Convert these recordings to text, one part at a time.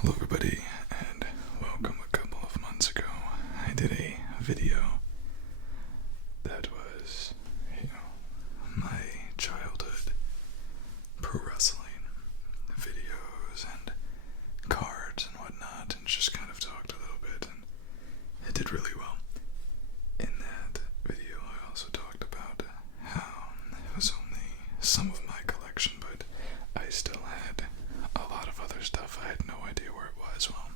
Hello everybody, and welcome. A couple of months ago, I did a video that was, my childhood pro wrestling videos and cards and whatnot, and just kind of talked a little bit, and it did really well. In that video, I also talked about how it was only some of my collection, but I still had a lot of other stuff. I had no idea where it was. Well,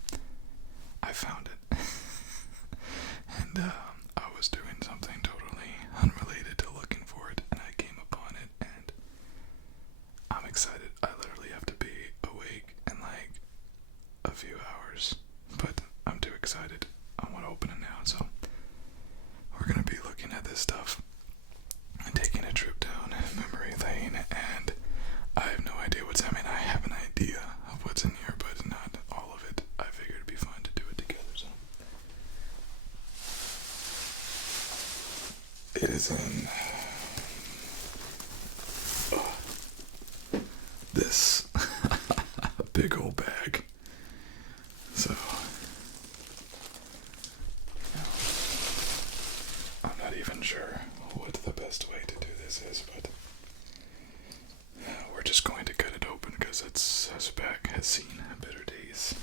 I found it. And I was doing something totally unrelated to looking for it, and I came upon it, and I'm excited. I literally have to be awake in like a few hours, but I'm too excited. I want to open it now, so we're going to be looking at this stuff and taking a trip down memory lane, and I have no idea what's happening. I have an idea of what's in here, but not all of it. I figured it'd be fun to do it together, so. It is in this big old bag. So, I'm not even sure what the best way to do this is, but we're just going to cut it open because this bag has seen better days.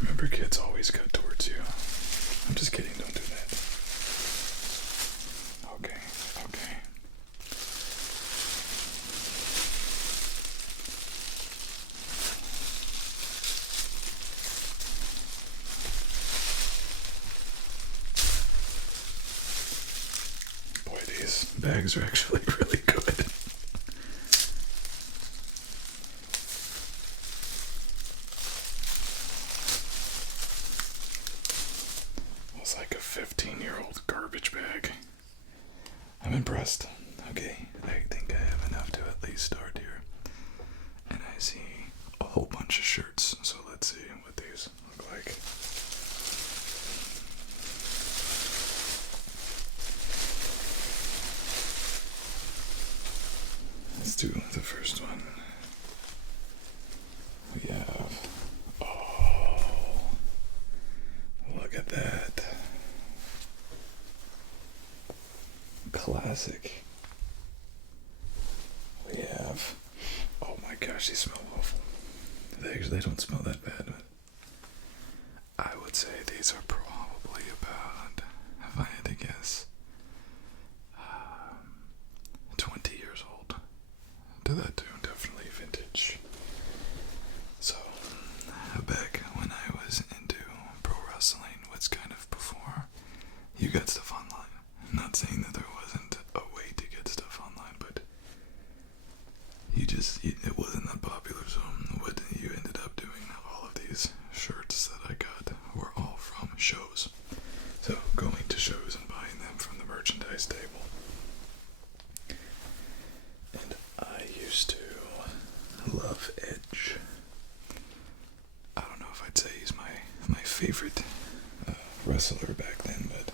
Remember, kids always cut towards you. I'm just kidding, don't do that. Okay. Boy, these bags are actually really good. It's like a 15-year-old garbage bag. I'm impressed. Okay, I think I have enough to at least start here. And I see a whole bunch of shirts, so let's see what these look like. Let's do the first one. We have, look at that. Classic. We have, oh my gosh, these smell awful. They don't smell that bad, but I would say these are probably about, if I had to guess, 20 years old. To that too, definitely vintage. So, back when I was into pro wrestling, was kind of before you got stuff online. I'm not saying that there wasn't a way to get stuff online, but it wasn't that popular, so what you ended up doing, all of these shirts that I got were all from shows. So, going to shows and buying them from the merchandise table. And I used to love Edge. I don't know if I'd say he's my favorite wrestler back then, but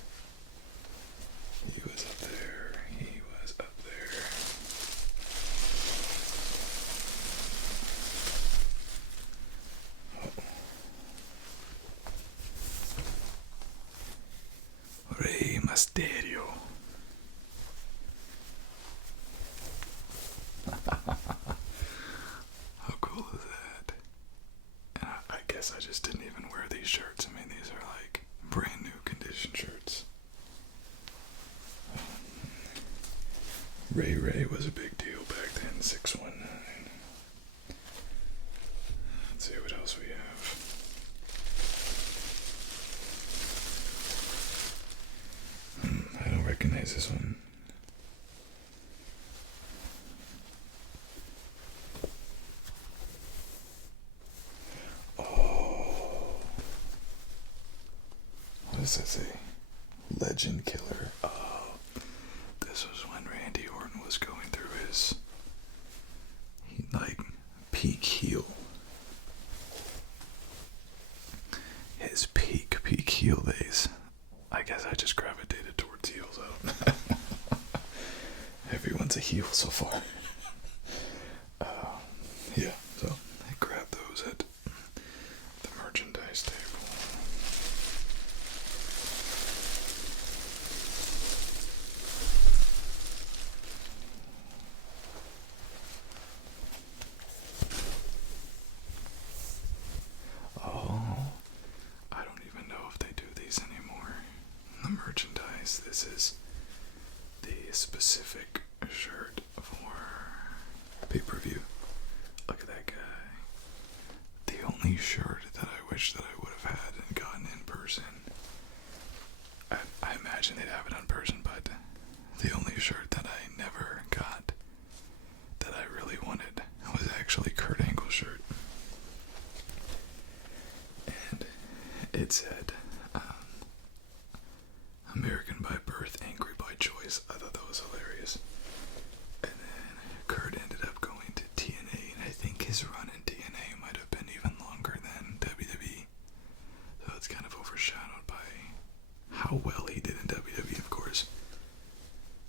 he was up there. Rey Mysterio. How cool is that? And I guess I just didn't even wear these shirts. I mean, these are like brand new condition shirts. Ray was a big deal back then, 619. Let's see what else we have. I don't recognize this one. What does that say? Legend Killer. Oh, this was when Randy Orton was going through his peak heel. His peak heel days. I guess I just gravitated towards heels. I don't know. Everyone's a heel so far. Yeah, so I grabbed those at the merchandise table. Oh, I don't even know if they do these anymore. The merchandise. This is the specific shirt for pay-per-view. Look at that guy. The only shirt that I wish that I would have had and gotten in person. I imagine they'd have it in person, but the only shirt that I never got that I really wanted was actually Kurt Angle's shirt. And it said, American by birth, angry by choice. I thought that was hilarious. And then Kurt ended up going to TNA, and I think his run in TNA might have been even longer than WWE. So it's kind of overshadowed by how well he did in WWE, of course.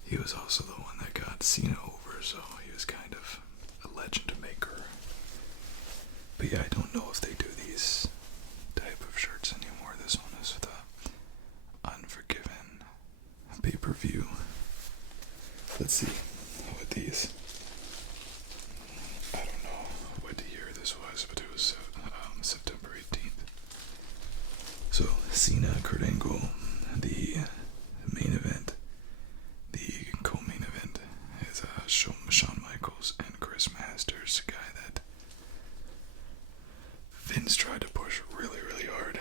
He was also the one that got Cena over, so he was kind of a legend maker. But yeah, I don't know if they do these type of shirts anymore. This one is the Unforgiven pay-per-view. Let's see what these, I don't know what year this was, but it was September 18th. So Cena, Kurt Angle, the main event. The co-main event is Shawn Michaels and Chris Masters, a guy that Vince tried to push really, really hard.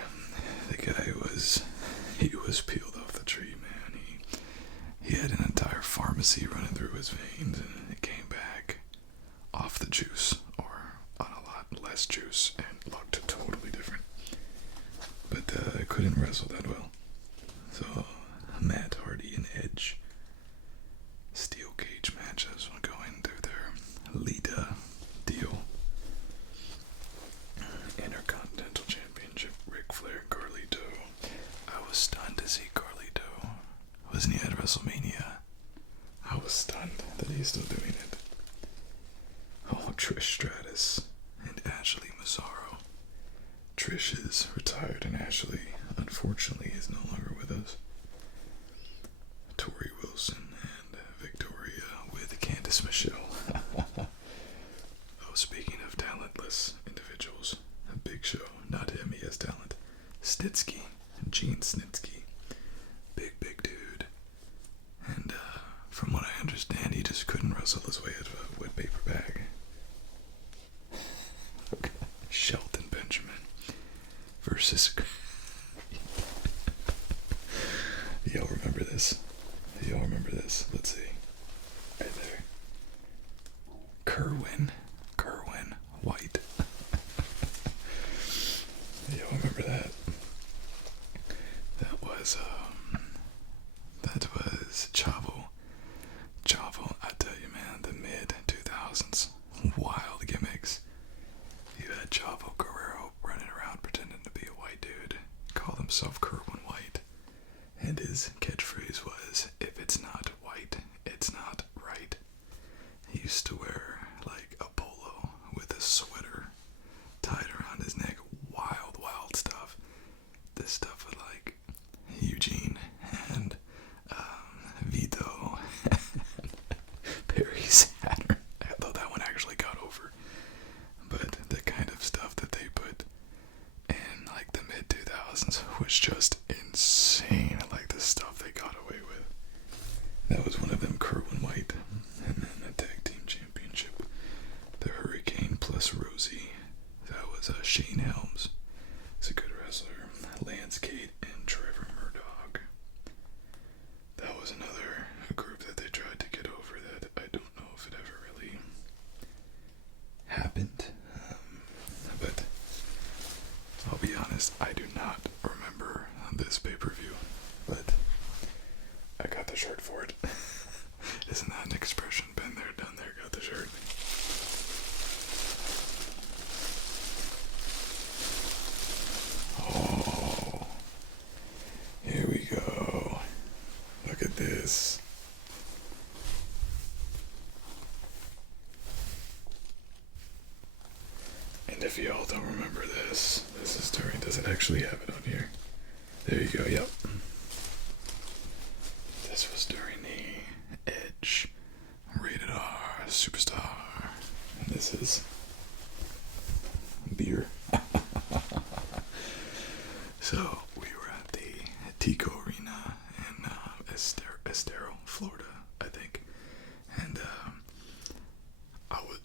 The guy was peeled off the tree, man. He had an entire pharmacy running through his veins, and it came back off the juice, or on a lot less juice, and looked totally different. But couldn't wrestle that well. So Matt Hardy and Edge, steel cage matches will go into their Lita deal. Intercontinental Championship, Ric Flair and Carlito. I was stunned to see Carlito. Wasn't he at WrestleMania? I was stunned that he's still doing it. Oh, Trish Stratus and Ashley Massaro. Trish is retired and Ashley, unfortunately, is no longer with us. Tori Wilson and Victoria with Candice Michelle. Oh, speaking of talentless individuals, a Big Show, not him, he has talent. Snitsky, Gene Snitsky, big dude. And from what I understand, he just couldn't wrestle his way out of a wet paper bag. Shelton Benjamin versus... Y'all remember this? Let's see. Right there. Kerwin White. Y'all remember that? That was Chavo. I tell you, man, the mid 2000s, wild gimmicks. You had Chavo Guerrero running around pretending to be a white dude, called himself Kerwin White, and his catchphrase was, "If it's not white, it's not right." He used to wear like a polo with a sweater tied around his neck. Wild stuff. This stuff with like Eugene and Vito and Perry Saturn. Though that one actually got over. But the kind of stuff that they put in like the mid 2000s was just insane. Like the stuff they got away with. That was one of them, Kerwin White. And then the tag team championship, the Hurricane plus Rosie. That was Shane Helms. He's a good wrestler. Lance Cade and Trevor Murdoch. That was another group that they tried to get over that I don't know if it ever really happened. But I'll be honest, I do not remember this pay-per-view. But I got the shirt for it. Isn't that an expression? Been there, done there, got the shirt. Oh, if y'all don't remember this, this is during, does it actually have it on here? There you go, yep. This was during the Edge Rated R Superstar. And this is beer. So we were at the Tico Arena in Estero, Florida, I think. And I was,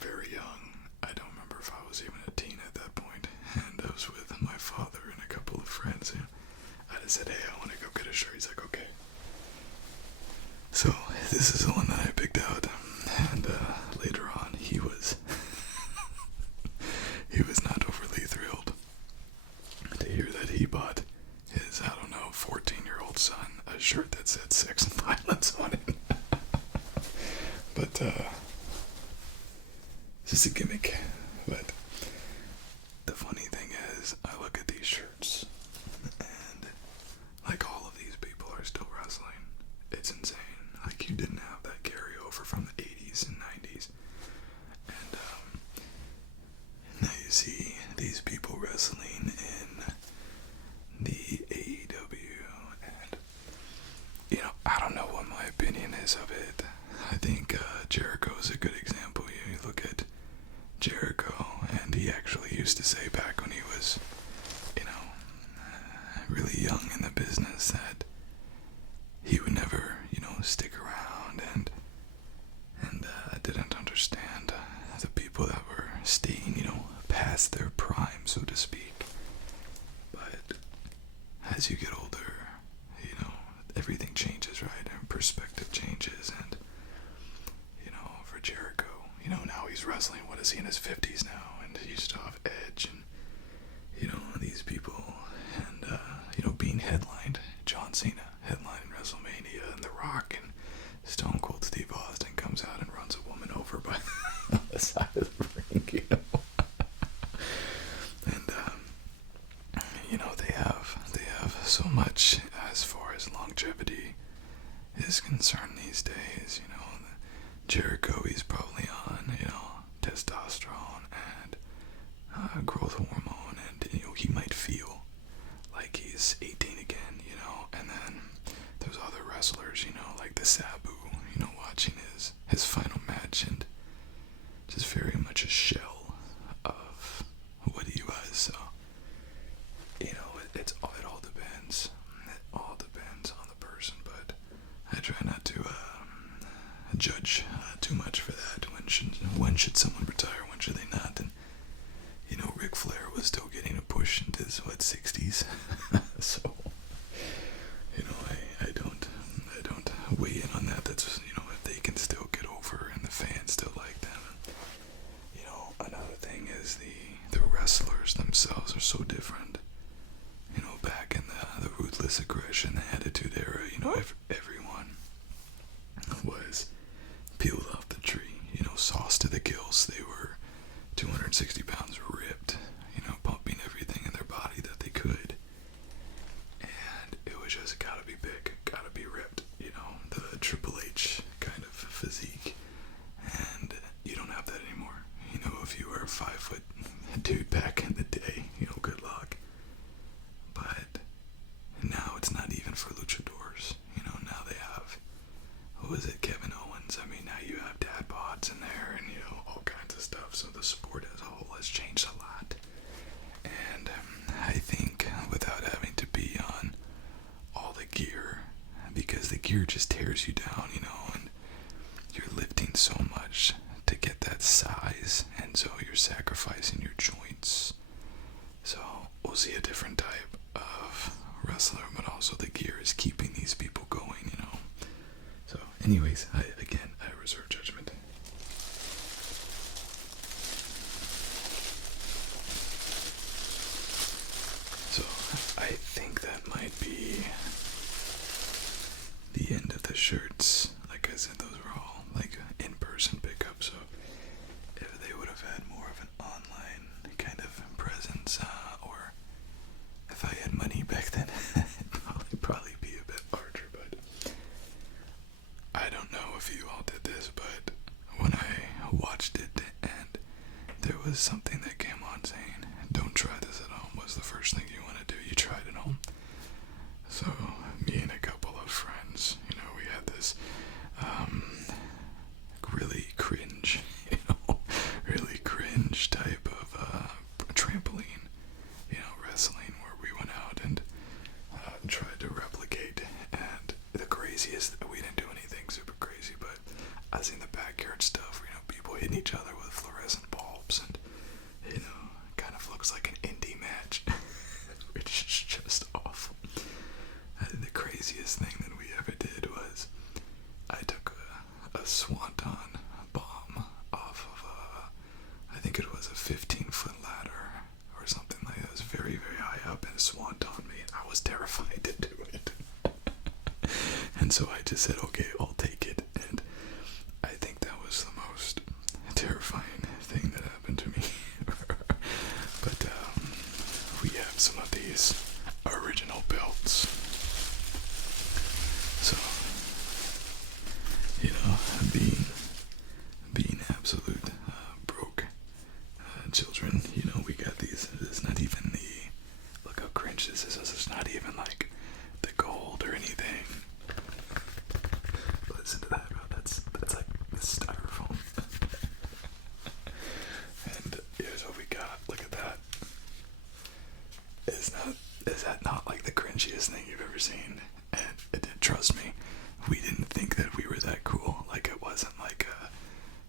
very young. I don't remember if I was even a teen at that point. And I was with my father and a couple of friends. And I just said, hey, I want to go get a shirt. He's like, okay. So this is the one that I picked out. And later on, he was not overly thrilled to hear that he bought his, 14-year-old son a shirt that said sex and violence on it. But it's just a gimmick. But the funny thing is, I look at these shirts and like all of these people are still wrestling. It's insane. Like you didn't have that carryover from the 80s and 90s. And now you see these people wrestling in the AEW, and I don't know what my opinion is of it. I think Jericho is a good example. You look at Jericho, and he actually used to say back when he was, really young in the business that he would never, stick around, and didn't understand the people that were staying, past their prime, so to speak. But as you get older, everything changes, right? And perspective changes, and for Jericho, now he's wrestling. What is he, in his 50s now? And he used to have Edge, and these people, and being headlined, John Cena headlining WrestleMania, and The Rock and Stone Cold Steve Austin comes out and runs a woman over by the side of the ring, and they have so much as far as longevity is concerned these days. Jericho, he's probably on testosterone and growth hormone, and he might feel like he's 18 again, and then there's other wrestlers, like the Sabu, watching his final match, and just very much a shell of what he was. So it all depends. It all depends on the person, but I try not to judge too much for that. When should someone retire? When should they not? And Ric Flair was still getting a push into his 60s. So I don't weigh in on that. That's if they can still get over and the fans still like them. Another thing is the wrestlers themselves are so different. Back in the ruthless aggression, the attitude era, everyone was peeled off the tree, sauce to the gills. They were 260 pounds ripped, pumping everything in their body that they could. And it was just gotta be big, gotta be ripped, the Triple H kind of physique. And you don't have that anymore. If you were a 5-foot dude back in the day, good luck. But now it's not even for luchadors. Now they have, who is it, Kevin Owens. I mean, now you have dad bods in there, and all kinds of stuff. So the sport as a whole has changed a lot. And I think without having to be on all the gear, because the gear just tears you down, and you're lifting so much to get that size, and so you're sacrificing your joints. So we'll see a different type of wrestler, but also the gear is keeping these people going, So anyways, I reserve judgment. So I think that might be the end of the shirts. Like I said, those were all like in-person pickups, so if they would have had more of an online kind of presence, or if I had money back then, it'd probably be a bit larger. But I don't know if you all did this, but when I watched it and there was something that came on well. So me and a couple of friends, we had this really cringe, really cringe type of trampoline, wrestling, where we went out and tried to replicate. And the craziest, we didn't do anything super crazy, but I seen the backyard stuff, people hitting each other with fluorescent bulbs, and kind of looks like an indie match, which is just awful. And the craziest thing that we ever did was I took a swanton bomb off of I think it was a 15-foot ladder or something like that. It was very, very high up, and a swanton me, and I was terrified to do it. And so I just said, okay, I'll take it. And I think that was the most terrifying thing that happened to me. But we have some of these original belts. So, being absolute broke children, we got these. It's not even look how cringe this is. It's not even like the gold or anything. Listen to that, bro. That's like the styrofoam. And here's what we got. Look at that. Is that not like the cringiest thing you've ever seen? And trust me, we didn't think that we were that cool. Like, it wasn't like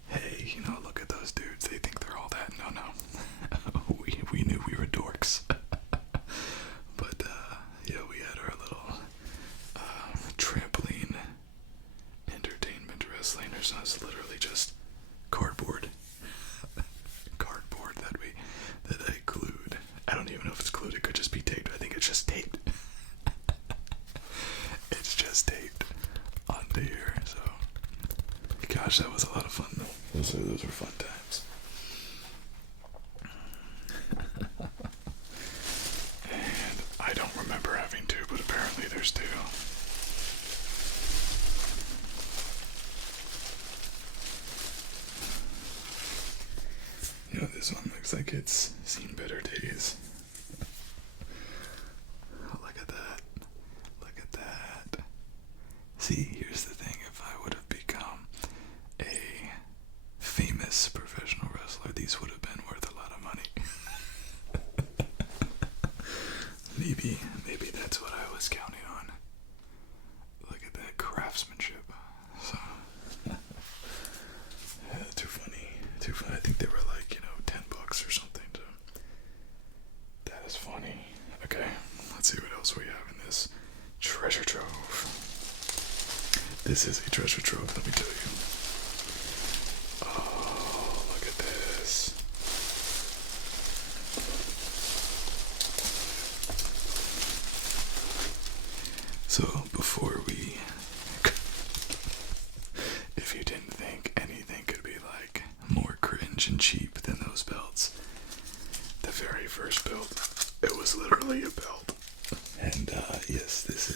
hey, look at those dudes, they think they're all that. No. we knew we were dorks. But we had our little trampoline entertainment wrestling. So it's literally just cardboard that I glued. I don't even know if it's glued. It could just be taped. I think it's just taped. It's just taped onto here. So, gosh, that was a lot of fun though. Those were fun times. And I don't remember having to, but apparently there's two. This one looks like it's seen better days. Look at that. Look at that. See, here's the thing. If I would have become a famous professional wrestler, these would have been worth a lot of money. Maybe that's what I was counting on. Look at that craftsmanship. So, too funny. I think they were like, $10 or something. So that is funny. Okay, let's see what else we have in this treasure trove. This is a treasure trove, let me tell you. Oh, look at this. So before we, if you didn't think anything could be like more cringe and cheap than those belts, the very first belt, it was literally a belt. And yes, this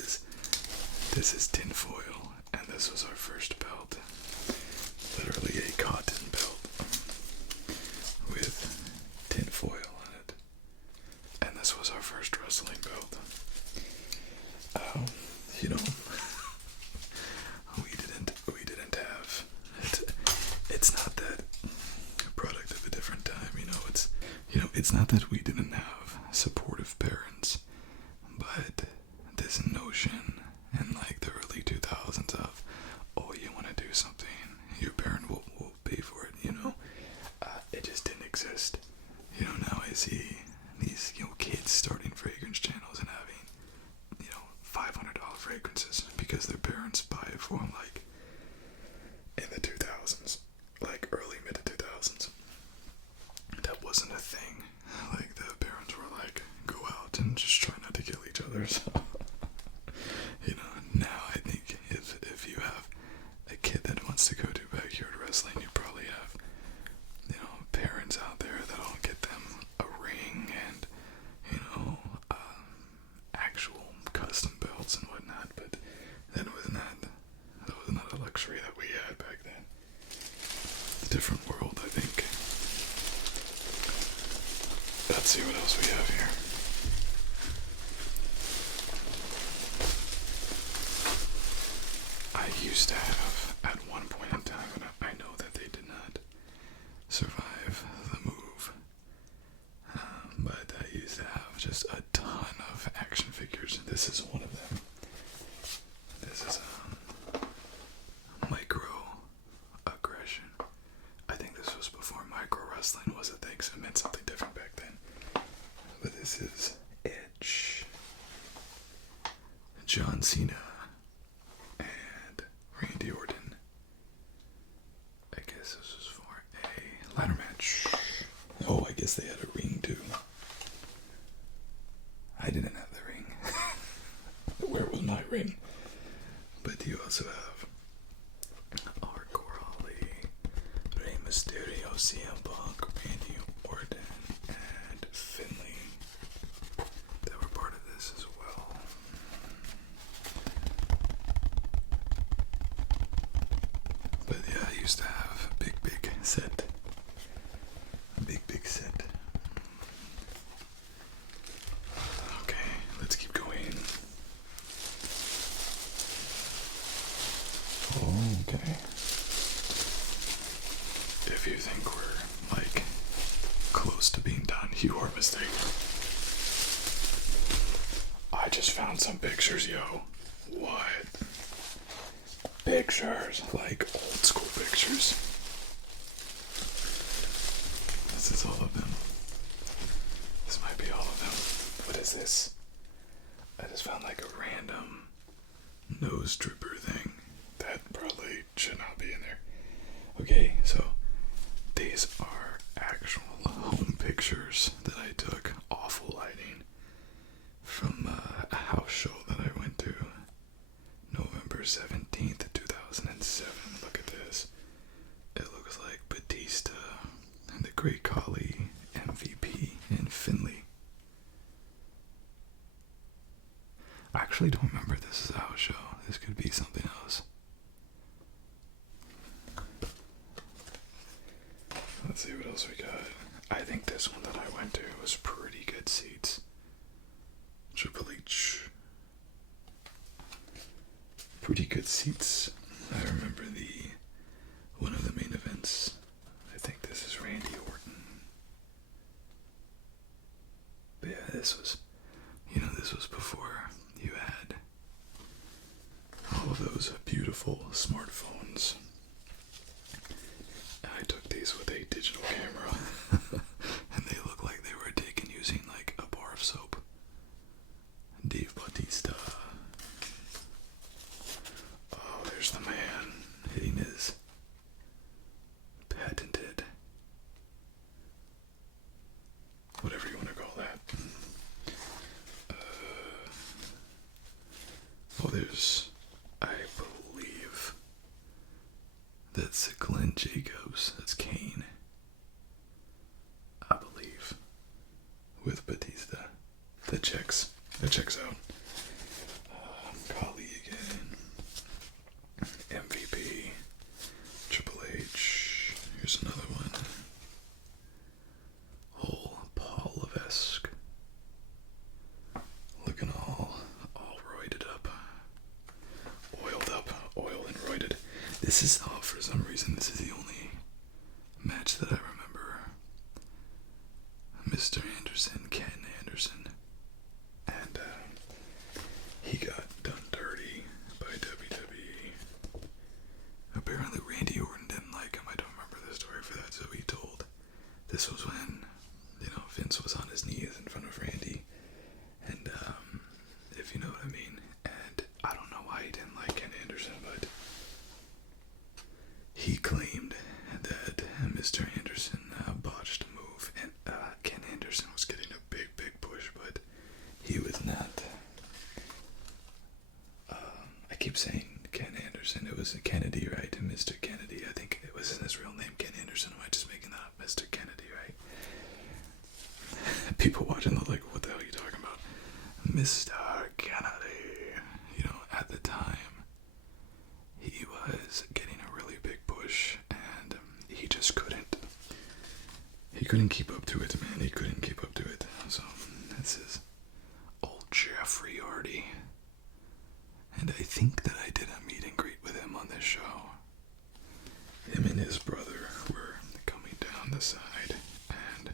is tin foil, and this was our first belt. Literally a cotton belt with tin foil on it. And this was our first wrestling belt. We didn't have it. It's not that product of a different time, it's not that we didn't have supportive parents, but this notion in like the early 2000s of, oh, you want to do something, your parent will pay for it, it just didn't exist. Now I see these, kids starting fragrance channels and having, $500 fragrances because their parents buy it for them, like, in the 2000s, like early mid 2000s. That wasn't a thing. Like, the parents were like, go out and just try not to kill each other. So, now I think if you have a kid that wants to go to backyard wrestling, you probably have, parents out there that'll get them a ring and, actual custom belts and whatnot. But that was not a luxury that we had back then. It's a different world, I think. Let's see what else we have here. used to have at one point in time, and I know that they did not survive the move, but I used to have just a ton of action figures. This is one of them. This is micro aggression. I think this was before micro wrestling was a thing, so it meant something different back then. But this is Edge, John Cena, and Randy Orton. I guess this was for a ladder match. Oh, I guess they had a ring too. I didn't have the ring. Where was my ring? But you also have Hardcore Holly, Rey Mysterio, CM Punk, Randy Orton, and Finley that were part of this as well. But yeah, I used to have a big set. A big set. Okay, let's keep going. Okay. If you think we're, like, close to being done, you are mistaken. I just found some pictures, yo. What? Pictures. Like, old school pictures. This is all of them. This might be all of them. What is this? I just found, like, a random nose dripper thing. That probably should not be in there. Okay, so these are actual home pictures that I took, awful lighting, from a house show that I went to November 17th, 2007. Look at this. It looks like Batista and the Great Khali, MVP, and Finley. I actually don't remember this is a house show. This could be something else. Let's see what else we got. I think this one that I went to was pretty good seats. Triple H. Pretty good seats. I remember one of the main events. I think this is Randy Orton. But yeah, this was before you had all of those beautiful smartphones. I took these with a digital camera, and they look like they were taken using like a bar of soap. Dave Bautista. Oh, there's the man hitting his patented, whatever you want to call that. There's, I believe, that's Glenn Jacobs. That's Kane. I believe. With Batista. That checks out. Khali again. MVP. Triple H. Here's another one. Whole Paul Levesque. Looking all roided up. Oiled and roided. This is, for some reason, this is the only match that I remember. Mr. Anderson, Ken Anderson. And he got done dirty by WWE. Apparently Randy Orton didn't like him. I don't remember the story for that, so he told. This was when, Vince was on his knees in front of Randy. And, if you know what I mean. And I don't know why he didn't like Ken Anderson, but he claimed that Mr. Anderson botched a move, and Ken Anderson was getting a big push, but he was not. I keep saying Ken Anderson. It was Kennedy, right? Mr. Kennedy. I think it was his real name, Ken Anderson. Am I just making that up? Mr. Kennedy, right? People watching look like, what the hell are you talking about? Mr. Kennedy. At the time, he was getting a really big push, and he just couldn't. He couldn't keep up to it, man. He couldn't keep up to it. So, this is old Jeffrey Hardy. And I think that I did a meet and greet with him the show, him and his brother were coming down the side, and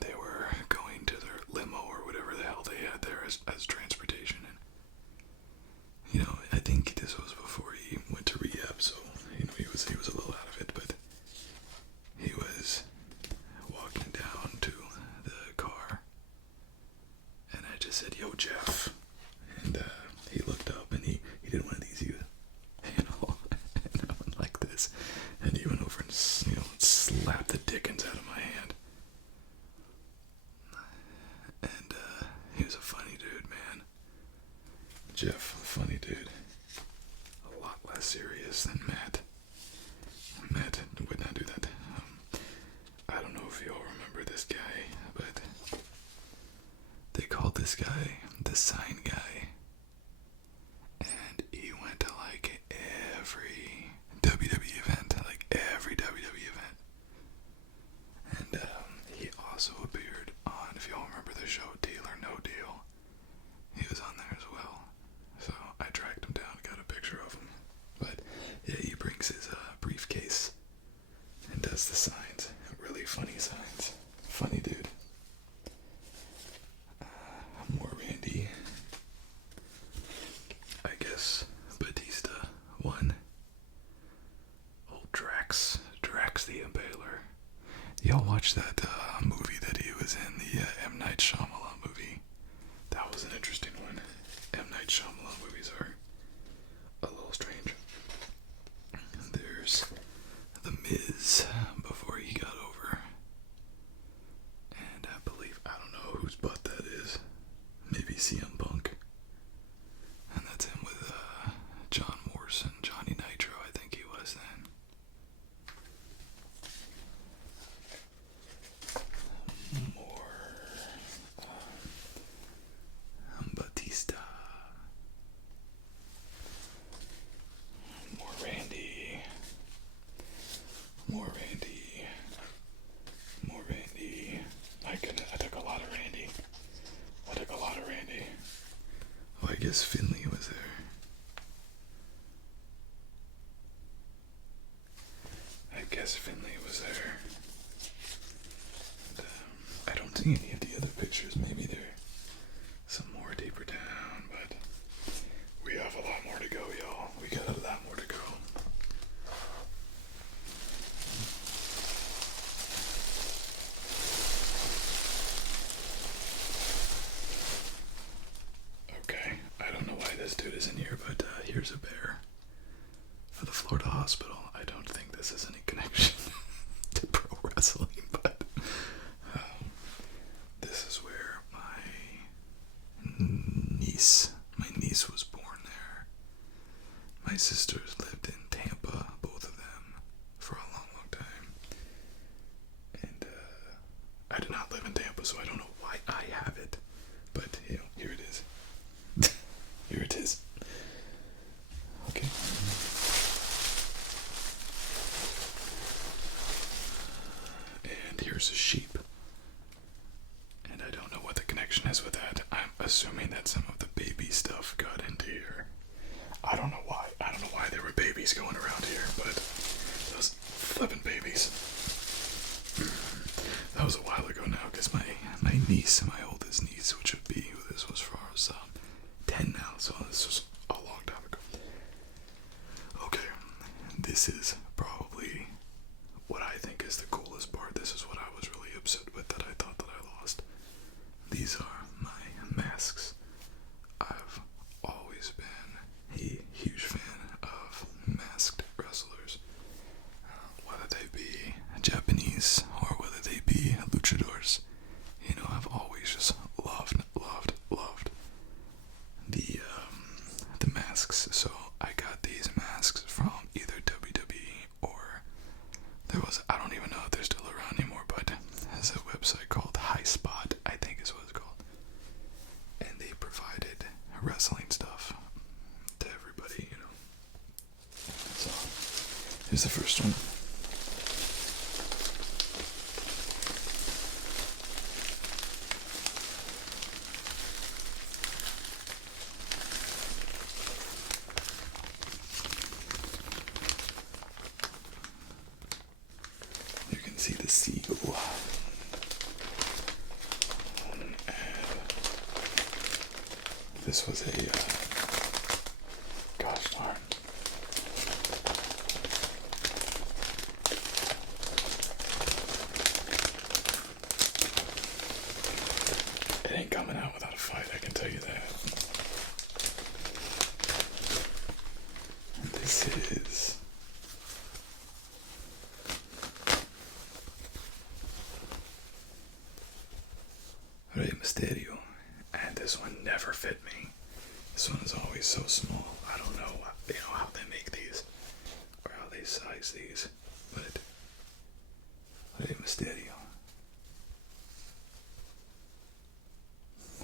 they were going to their limo or whatever the hell they had there as transportation. And I think this was before he went to rehab, so he was a little out of it, but he was walking down to the car, and I just said, "Yo, Jeff," and he looked up, and he did one of these, and I went like this, and he went over and slapped the dickens out of my hand, and he was a funny dude, man. Jeff, funny dude. A lot less serious than Matt. Matt would not do that. I don't know if you all remember this guy, but they called this guy the sign guy. And he went to like every WWE event, And he also appeared on, if you all remember the show Deal or No Deal, he was on there as well. So I tracked him down, got a picture of him. But yeah, he brings his briefcase and does the signs. Really funny signs. Funny dude. More Randy. I guess Batista won. Old Drax the Impaler. Y'all watch that movie that he was in, the M. Night Shyamalan movie? That was an interesting one. M. Night Shyamalan movies are a little strange. There's The Miz before he got over. And I don't know whose butt that is. Maybe CM Punk. And that's him with John Morrison, Johnny Nitro, I think he was then. More Batista. More Randy. More Randy. More Randy. I took a lot of Randy. Oh, I guess Finley was there. And, I don't see any of the other pictures. Maybe they're some more deeper down, but we have a lot more to go, y'all. We got a lot more to go. Okay, I don't know why this dude is in here, but here's a bear for the Florida hospital. I don't think this has any connection to pro wrestling, but this is where my niece was born there. My sisters lived in Tampa, both of them, for a long, long time. And I did not live in Tampa, so I don't know why I have it. But, here it is. Here it is. Okay. And here's a sheep. And I don't know what the connection is with that. I'm assuming that some of the baby stuff got into here. I don't know why. I don't know why there were babies going around here, but those flippin' babies. That was a while ago now, because my niece, my oldest niece, which would be who this was for, is 10 now, so this was a long time ago. Okay, this is probably what I think is the coolest part. This is what I was really upset with, that I thought that I lost. These are my masks. I've always been a huge fan of masked wrestlers, whether they be Japanese or whether they be luchadors. I've always just loved the masks. So I got these masks from either WWE or I don't even know if they're still around anymore, but there's a website called High Spot, I think is what it's called. And they provided wrestling stuff to everybody, So here's the first one. seal. And this was a, gosh darn. It ain't coming out without a fight, I can tell you that. This is Rey Mysterio, and this one never fit me. This one is always so small. I don't know, how they make these or how they size these, but Rey Mysterio.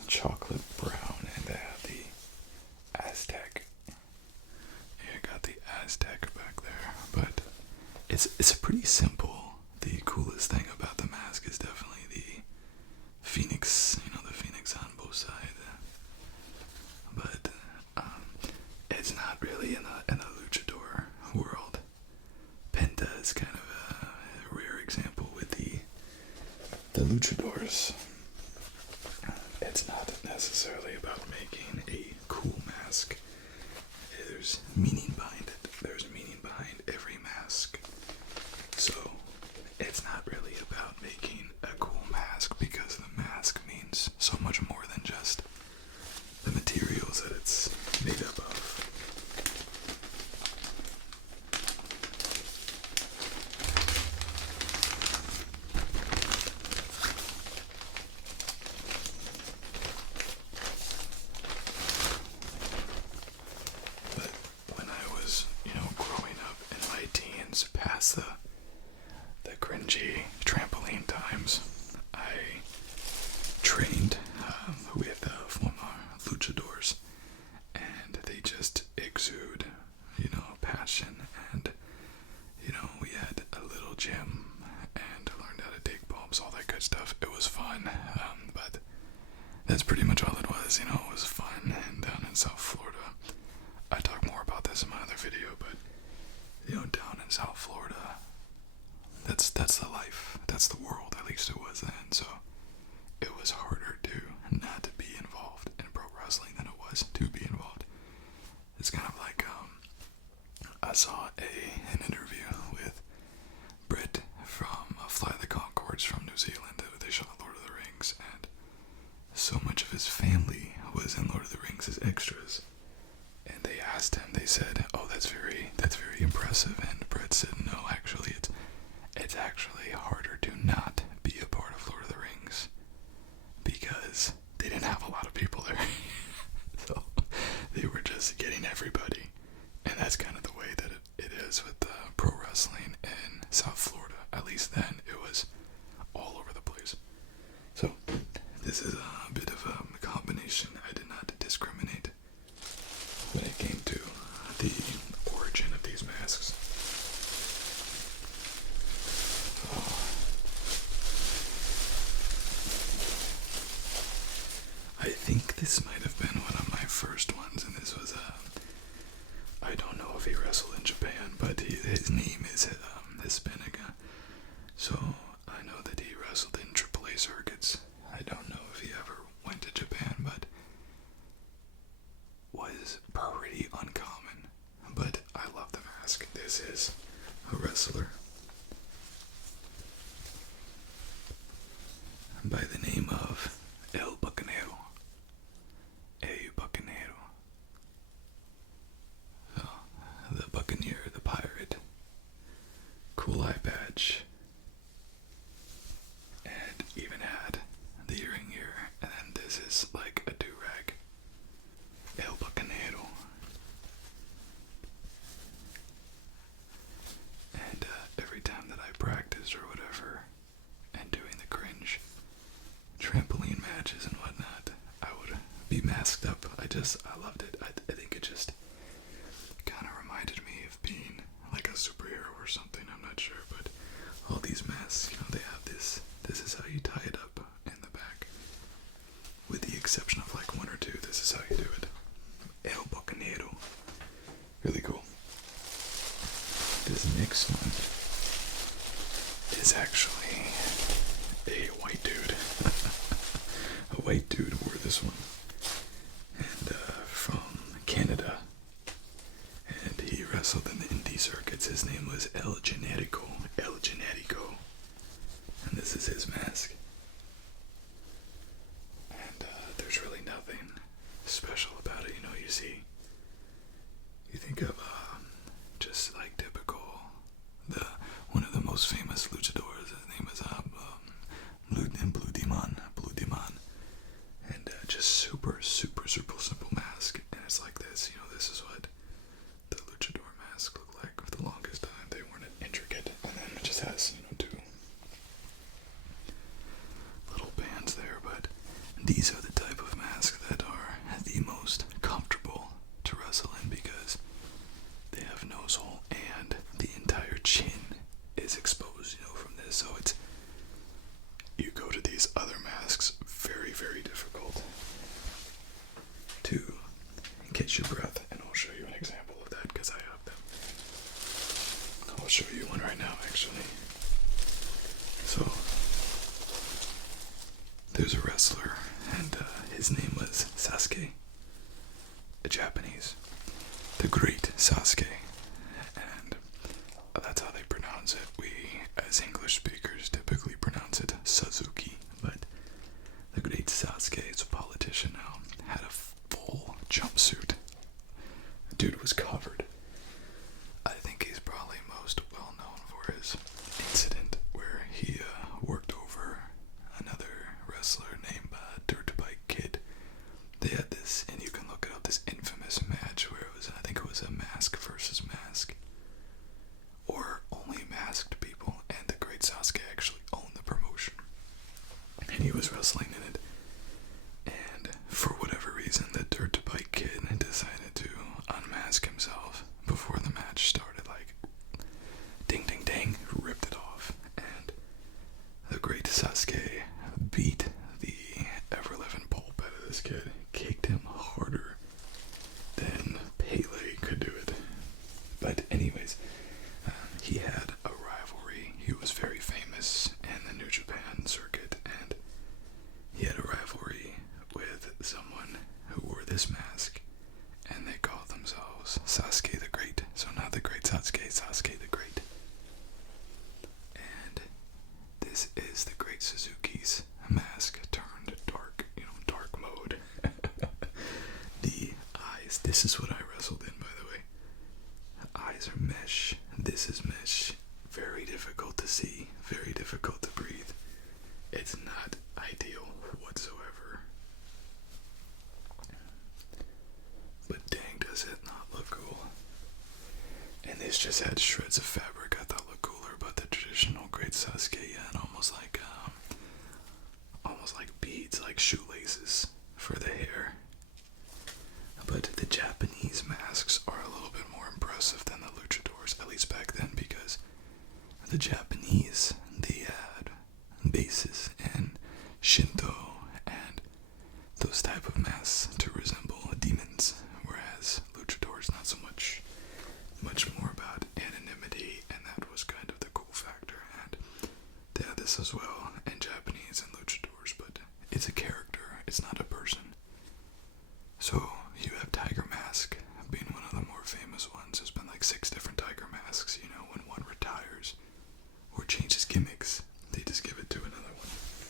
Chocolate brown, and they have the Aztec. You got the Aztec back there, but it's pretty simple. The coolest thing about the mask is definitely the Phoenix, the Phoenix on both sides. But it's not really in the luchador world. Penta is kind of a rare example with the luchadors. It's not necessarily about making a cool mask. There's meaning behind it. There's meaning behind every mask. So it's not really about making a cool mask, because the mask means so much more than just the materials that it's made up of. But when I was, growing up in my teens, past the cringy trampoline times, I trained with former luchadors, and they just exude, passion, and we had a little gym and learned how to take bumps, all that good stuff. It was fun, but that's pretty much all it was. It was fun. And down in South Florida, I talk more about this in my other video, but down in South Florida, that's the life, that's the world. At least it was then. So it was harder to not to be involved in pro wrestling than it was to be involved. It's kind of like I saw an interview with Britt from Fly the Conchords from New Zealand. They shot Lord of the Rings, and so much of his family was in Lord of the Rings as extras. And they asked him, they said, "Oh, that's very impressive." And Britt said, "No, actually, it's actually harder to not be a part of Lord of the Rings, because they didn't have a lot of people there." So they were just getting everybody. And that's kind of the way that it is with pro wrestling in South Florida. At least then, it was all over the place. So this is a bit of a combination. I did not discriminate when it came to the origin of these masks. I think this might have been one of my first ones, and this was I don't know if he wrestled in Japan, but his name is Hispanic. So I know that he wrestled in AAA circuits. I don't know if he ever went to Japan, but was pretty uncommon. But I love the mask. This is a wrestler by the name of El Bucanero. The Buccaneer, the pirate. Cool eye patch. And even had the earring here. And then this is like a do-rag. El Bucanero. And every time that I practiced or whatever, and doing the cringe trampoline matches and whatnot, I would be masked up. I loved it. I think it just kind of reminded me of being like a superhero or something. I'm not sure, but all these masks, they have this. This is how you tie it up in the back. With the exception of like one or two, this is how you do it. El Bucanero. Really cool. This next one is actually this one. And from Canada. And he wrestled in the indie circuits. His name was El Generico. El Generico. And this is his mask. And there's really nothing special about it. You know, you think of just like typical, one of the most famous luchadors. His name is Blue Demon. And just super simple mask. And it's like this, this is what the luchador mask looked like for the longest time. They weren't intricate. And then it just has, two little bands there. But these are the type of masks that are the most comfortable to wrestle in because they have nose hole and the entire chin is exposed, from this. So you go to these other masks, very difficult to catch your breath. And I'll show you an example of that because I have them. I'll show you one right now, actually. So there's a wrestler, and his name was Sasuke, a Japanese, the great Sasuke, and that's how they pronounce it. We, as English speakers, typically pronounce it Suzuki, but the great Sasuke is a politician now, had a full jumpsuit. The dude was covered. I think he's probably most well known for his incident where he worked over another wrestler named Dirt Bike Kid. They had this, and you can look it up, this infamous match where I think it was a mask versus mask, or only masked people, and the great Sasuke actually owned the promotion, and he was wrestling in it, and for whatever reason, the Dirt Bike Kid decided to unmask himself before the match started, like, ding, ripped it off, and the great Sasuke beat the ever-living pulp out of this kid, kicked him harder than Pele could do it. But anyways, he had a rivalry. He was very famous in the New Japan circuit, and he had a rivalry with someone who wore this mask, and they called themselves Sasuke the Great. So not the great Sasuke, Sasuke the Great. And this is the great Suzuki's mask turned dark, dark mode. The eyes, this is what I wrestled in, by the way. The eyes are mesh, this is mesh. Very difficult to see, very difficult to breathe. It's not ideal whatsoever. But dang, does it not look cool. And this just had shreds of fabric I thought looked cooler, but the traditional great Sasuke, and almost like beads, like shoelaces for the hair. But the Japanese masks are a little bit more impressive than the luchadors, at least back then, because the Japanese, they had bases and Shinto and those type of masks to resemble demons, whereas luchadors not so much more about anonymity, and that was kind of the cool factor. And they had this as well in Japanese and luchadors, but it's a character, it's not a person. So you have Tiger Mask being one of the more famous ones. There's been like 6 different Tiger Masks. When one retires or changes gimmicks, they just give it to another one.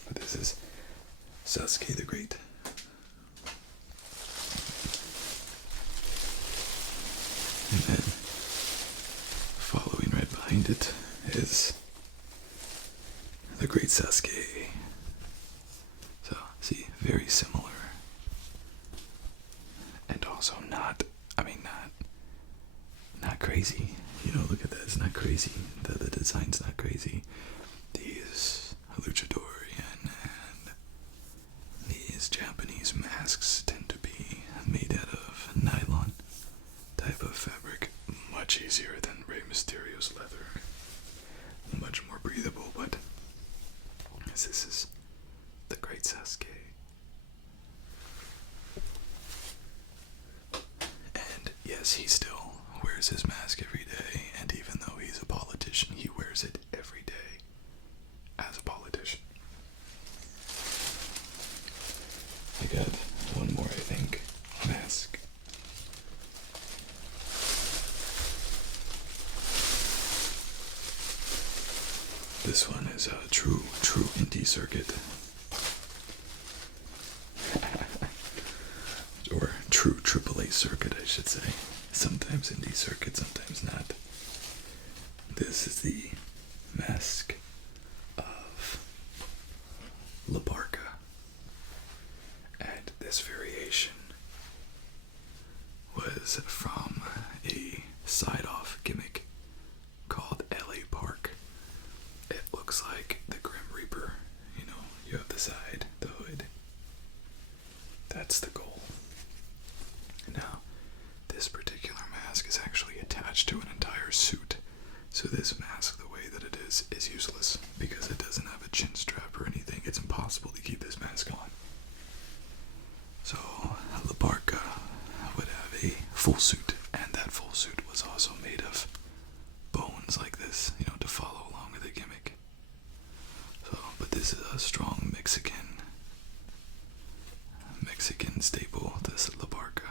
But this is Sasuke the Great. And then following right behind it is the great Sasuke. So, see, very similar. And also not crazy. Look at that, it's not crazy. The design's not crazy. These luchadorian and these Japanese masks tend to be made out of nylon type of fabric. Much easier than Rey Mysterio's leather. Much more breathable, but this is the great Sasuke. And yes, he still wears his mask every day, and even though he's a politician, he wears it every day as a politician. I got this one is a true indie circuit. Or true AAA circuit, I should say. Sometimes indie circuit, sometimes not. This is the mask of La Barca. And this variation was from a side-off gimmick called LA Park. It looks like the Grim Reaper. You know, you have the side, the hood. That's the goal. Now, this particular mask is actually attached to an entire suit. So this mask, the way that it is useless because it doesn't have a chin strap or anything. It's impossible to keep this mask on. So, La Barca would have a full suit, and that full suit was also made of bones like this, you know, to follow along with the gimmick. So, but this is a strong Mexican staple, this La Barca.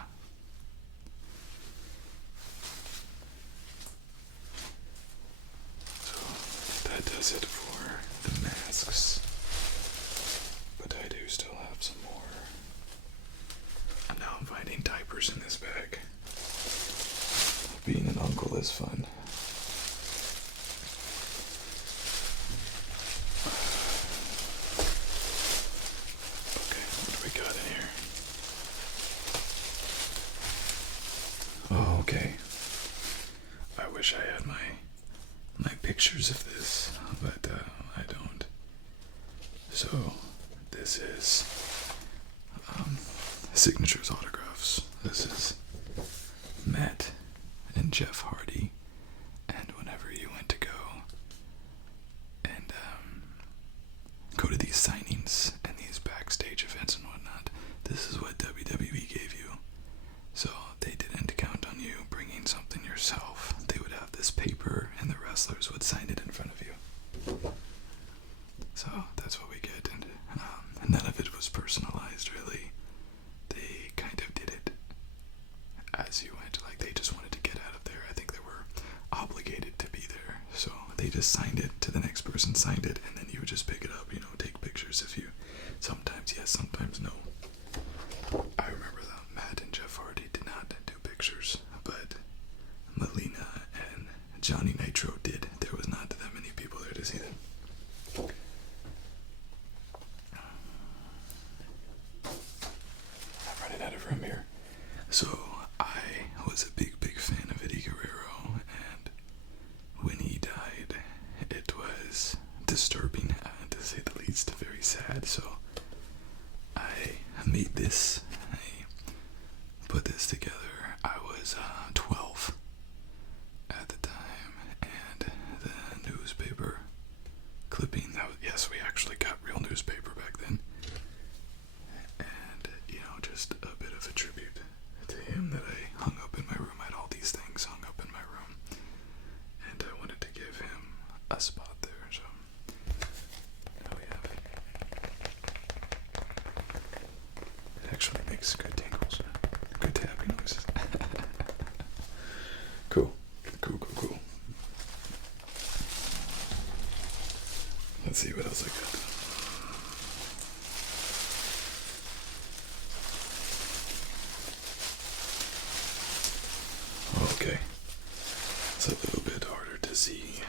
So, that does it for the masks. But I do still have some more. And now I'm finding diapers in this bag. Being an uncle is fun. Okay, what do we got in here? Oh, okay. I wish I had my pictures of this, but I don't. So, this is signatures, autographs. This is Matt and Jeff Hardy, and whenever you went to go and go to these signings and these backstage events and whatnot, this is what WWE gave you. So they didn't count on you bringing something yourself. They would have this paper and the wrestlers would sign it in front of you. So that's what we get, and none of it was personalized really. They kind of did it as you went, like they just wanted to get out of there. I think they were obligated to be there, so they just signed it to the next person, signed it, and then you would just pick it up, you know, take pictures if you, sometimes yes, sometimes no. I remember that Matt and Jeff Hardy did not do pictures, but Melina and Johnny Nitro did. There was not that many people there to see them. I'm running out of room here. So I was a big fan of Eddie Guerrero, and when he died, it was disturbing, to say the least, very sad. So I made this. I put this together. I was 12 at the time, and the newspaper clipping. Yes, we actually got real newspaper back then. And, you know, just a bit of a tribute to him that I hung up in my room. I had all these things hung up in my room, and I wanted to give him a spot there. So now we have it. It actually makes good tingles, good tapping noises. Cool. Let's see what else I got. Okay, it's a little bit harder to see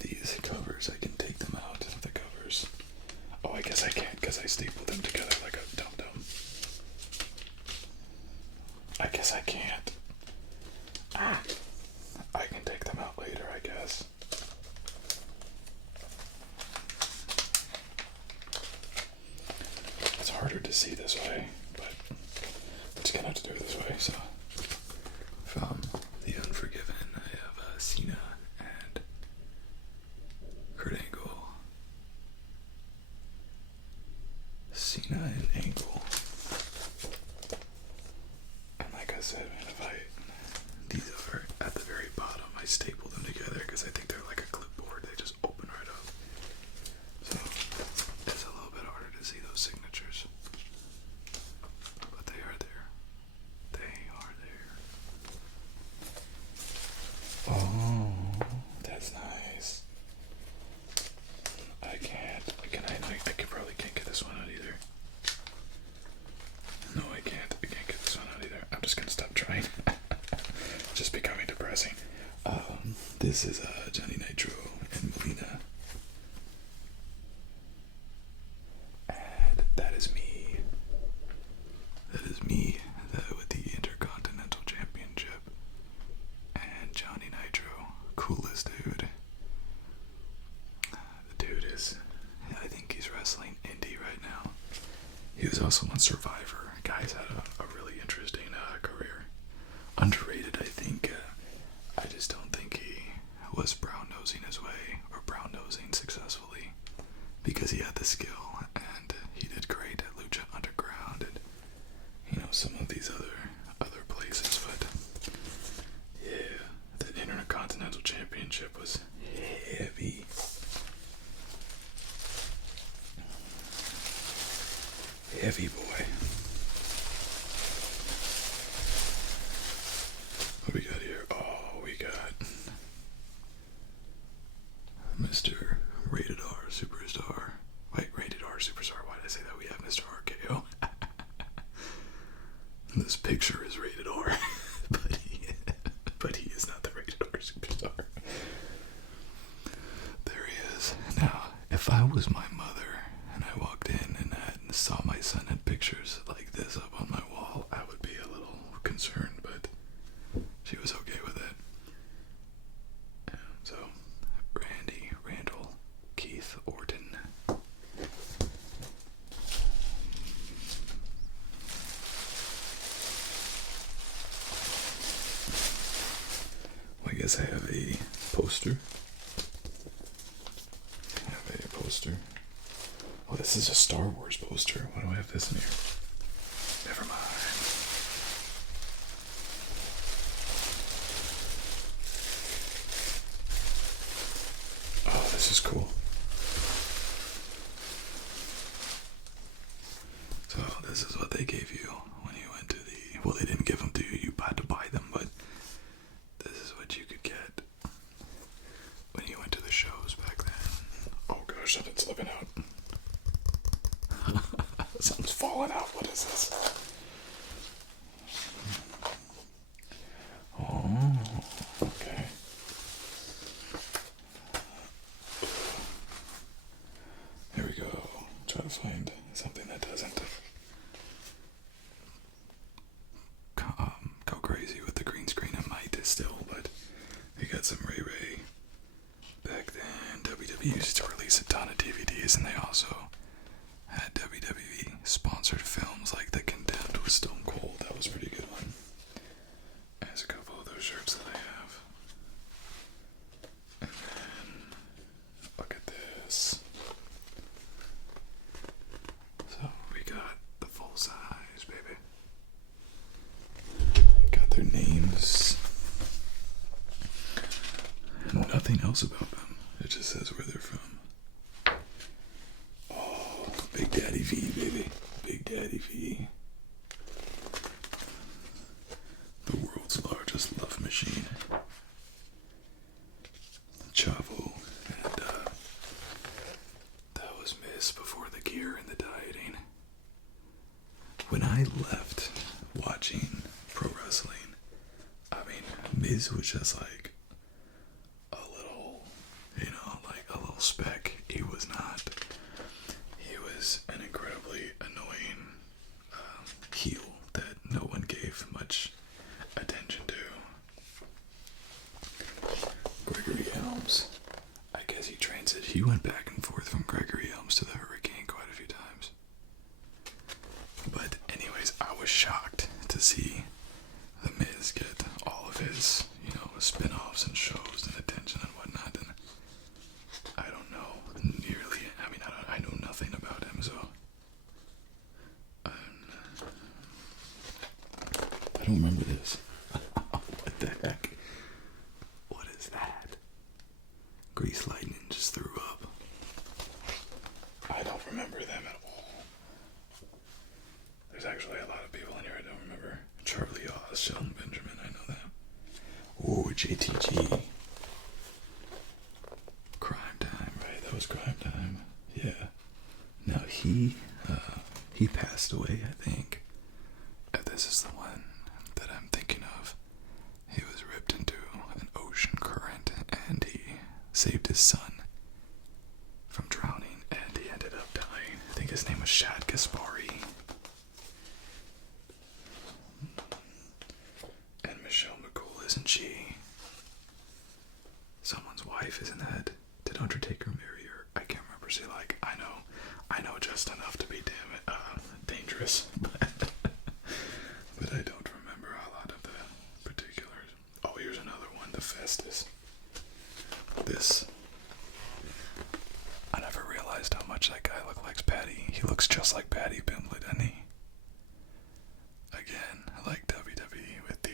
these covers. I can take them out of the covers. Oh, I guess I can't because I stapled them together like a dum-dum. I guess I can't. I can take them out later, I guess. It's harder to see this way, but I'm just gonna have to do it this way. So, from The Unforgiven, I have Cena and Kurt Angle. Cena and Angle. And like I said, man, these are at the very bottom. I staple them together because I think they're like a clipboard. They just open right up. So it's a little bit harder to see those signatures, but they are there. this is Johnny Nitro and Melina. And that is me. That is me with the Intercontinental Championship. And Johnny Nitro, coolest dude. The dude is, I think he's wrestling indie right now. He was also on Survivor. Guy's had a really interesting career. Underrated, I think. I just don't think he was brown-nosing his way, or brown-nosing successfully, because he had the skill, and he did great at Lucha Underground, and, you know, some of these other places, but, yeah, the Intercontinental Championship was heavy. Heavy boy. What do we got here? Oh, we got Mr. Rated R Superstar. Wait, Rated R Superstar. Why did I say that? We have Mr. RKO. This picture is Rated R, but he is not the Rated R Superstar. There he is. Now, if I was my mother and I walked in and saw my son had pictures like this up on my wall, I would be a little concerned, but she was okay with it. So, Randy, Randall, Keith, Orton. Well, I guess I have a poster. Oh, this is a Star Wars poster. Why do I have this in here? Never mind. Oh, this is cool. So this is what they gave you when you went to the... Well, they didn't give them to you. You had to buy them, but this is what you could get when you went to the shows back then. Oh gosh, something's slipping out. Something's falling out. What is this? Oh, okay. There we go. Try to find something that doesn't go crazy with the green screen. It might still, but we got some Ray Ray. Back then, WWE used to release a ton of DVDs, and they also had WWE sponsored films like The Condemned with Stone Cold. That was a pretty good one. There's a couple of those shirts that I have. And then, look at this. So, we got the full size, baby. Got their names. Nothing else about them. It just says where they're from. Big Daddy V, baby. Big Daddy V. The world's largest love machine. Chavo. And, that was Miz before the gear and the dieting. When I left watching pro wrestling, I mean, Miz was just like a little, you know, like a little speck. He was not. An incredibly annoying heel that no one gave much attention to. Gregory Helms. I guess he trains it. He went back and forth from Gregory Helms to the Hurricane quite a few times. But anyways, I was shocked to see The Miz get all of his, you know, spin-offs and shows and attention and whatnot, and I don't know nearly, I mean, I know nothing about him, so I don't remember this. What the heck? What is that? Grease Lightning just threw up. I don't remember them at all. There's actually a lot of people in here I don't remember. Charlie Oz, Sheldon Benjamin, I know that. Ooh, JTG. Crime Time, right? That was Crime Time. Yeah. Now he passed away, I think. If this is the one that I'm thinking of, he was ripped into an ocean current his son from drowning, and he ended up dying. I think his name was Shad Gaspari. And Michelle McCool, isn't she someone's wife? Isn't that? Did Undertaker marry her? I can't remember. See, like, I know just enough to be dangerous, but I don't remember a lot of the particulars. Oh, here's another one, the Festus. I never realized how much that guy looked like Patty. He looks just like Patty Pimblett, doesn't he? Again, like WWE with the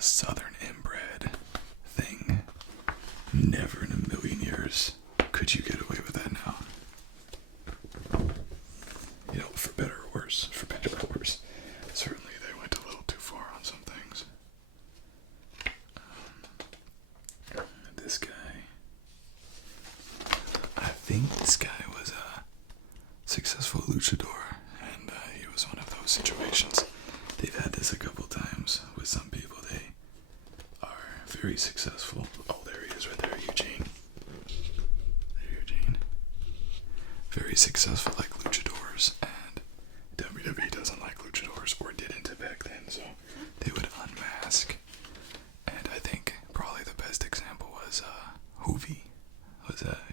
Southern inbred thing. Never in a million years could you get away with that now. You know, for better or worse. For better or worse. Certainly they went a little too far on some things. This guy. I think this guy was a successful luchador, and he was one of those situations. They've had this a couple times with some people. They are very successful. Oh, there he is right there, Eugene. Very successful like luchadors, and WWE doesn't like luchadors, or didn't back then, so they would unmask. And I think probably the best example was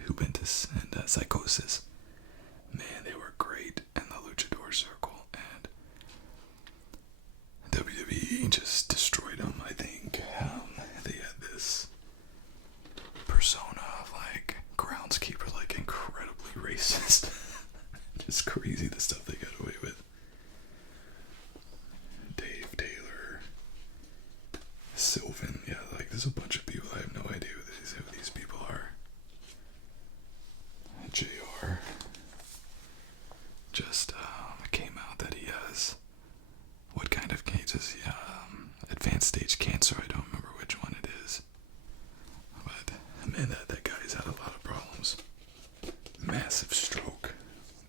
Juventus and Psychosis. Man, they were great in the luchador circle, and WWE just destroyed them. I think they had this persona of like groundskeeper, like incredibly racist. Just crazy the stuff they got away with. Dave Taylor, Sylvan, yeah, like there's a bunch of people. I have no idea who these people are. JR just came out that he has what kind of cases? Advanced stage cancer. I don't remember which one it is. But man, that guy's had a lot of problems. Massive stroke,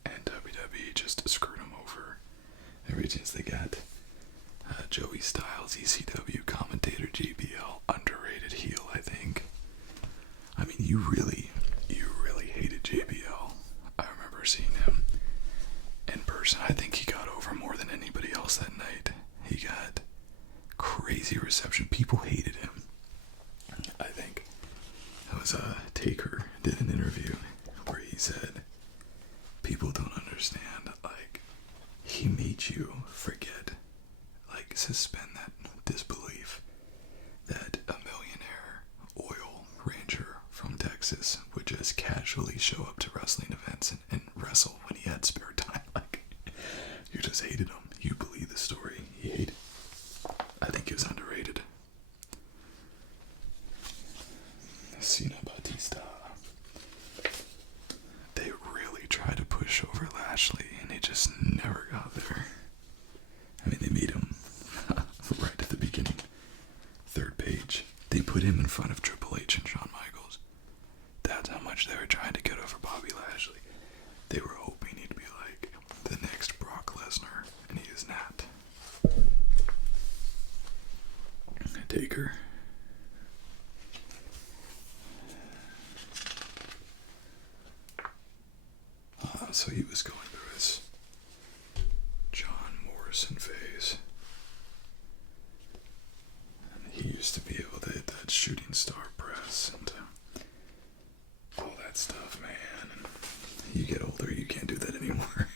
and WWE just screwed him over every chance they got. Joey Styles, ECW commentator, JBL, underrated heel, I think. I mean, you really hated JBL. I remember seeing him in person. I think he got over more than anybody else that night. He got crazy reception. People hated him. I think it was Taker did an interview where he said, people don't understand, like, he made you forget, like, suspend that disbelief that a millionaire oil rancher from Texas would just casually show up to wrestling events and wrestle when he had spare time. Like, you just hated him. You believe the story. He hated. I think he was underrated. Cena, Batista. They really tried to push over Lashley, and he just never got there. I mean, they made him right at the beginning. Third page. They put him in front of Triple H and Shawn Michaels. That's how much they were trying to get over Bobby Lashley. They were hoping he'd be like the next Brock Lesnar, and he is not. Taker. So he was going through his John Morrison phase. And he used to be able to hit that shooting star press and all that stuff, man. And you get older, you can't do that anymore.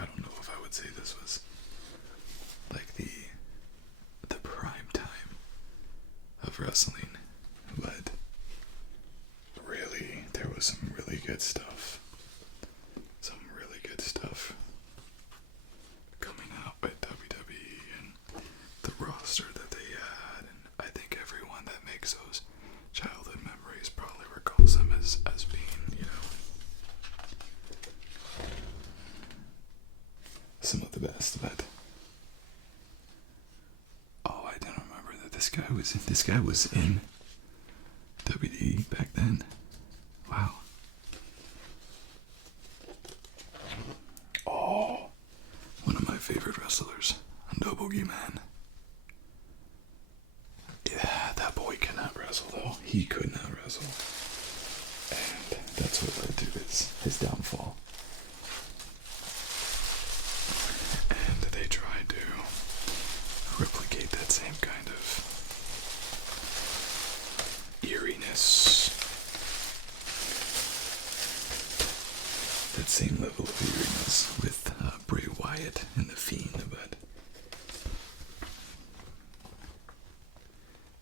I don't know if I would say this was like the prime time of wrestling, but really, there was some really good stuff. Some really good stuff coming out with WWE and the roster that they had, and I think everyone that makes those childhood memories probably recalls them as being, some of the best. But I don't remember that this guy was in WWE back then. Wow. Oh, one of my favorite wrestlers, No Boogie Man. his downfall. And they tried to replicate that same kind of eeriness, that same level of eeriness with Bray Wyatt and The Fiend, but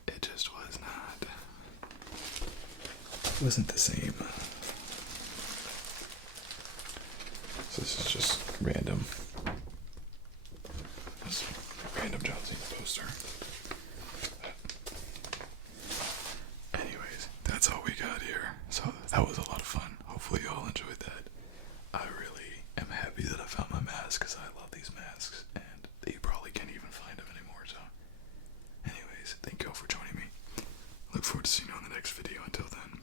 it just was not. It wasn't the same. So this is just random. Just random John Cena poster. Anyways, that's all we got here. So that was a lot of fun. Hopefully you all enjoyed that. I really am happy that I found my mask because I love these masks and you probably can't even find them anymore. So anyways, thank you all for joining me. Look forward to seeing you on the next video. Until then.